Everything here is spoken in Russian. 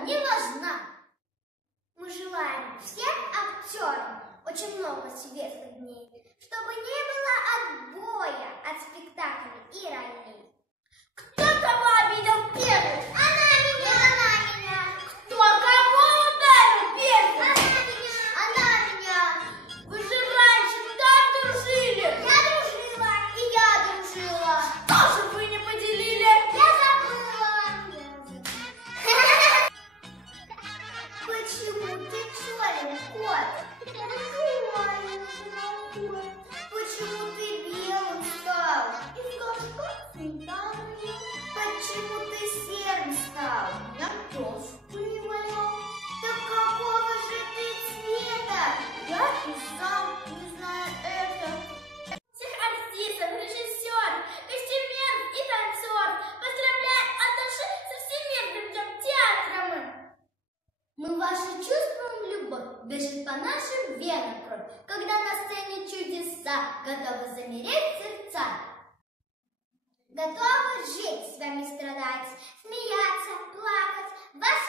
нам не важна. Мы желаем всем актерам очень много светлых дней, чтобы не было отбоя от спектаклей и ролей. Кто кого обидел первый? Она меня! Кто кого ударил первый? Она меня! Вы же раньше так дружили! Я дружила! И я дружила! Тоже вы не поделили! Я забыла! Почему ты черный кот? Почему ты белым стал? Почему ты серым стал? Я тоже вывалил. Так какого же ты цвета? Я и сам не знаю это. Всех артистов, режиссер, костюмер и танцор поздравляю от души со Всемирным днем театра. Мы ваши чувствуем любовь, бежит по нашим венам кровь, когда на сцене чудеса, готовы замереть сердца. Готовы жить, с вами страдать, смеяться, плакать, вас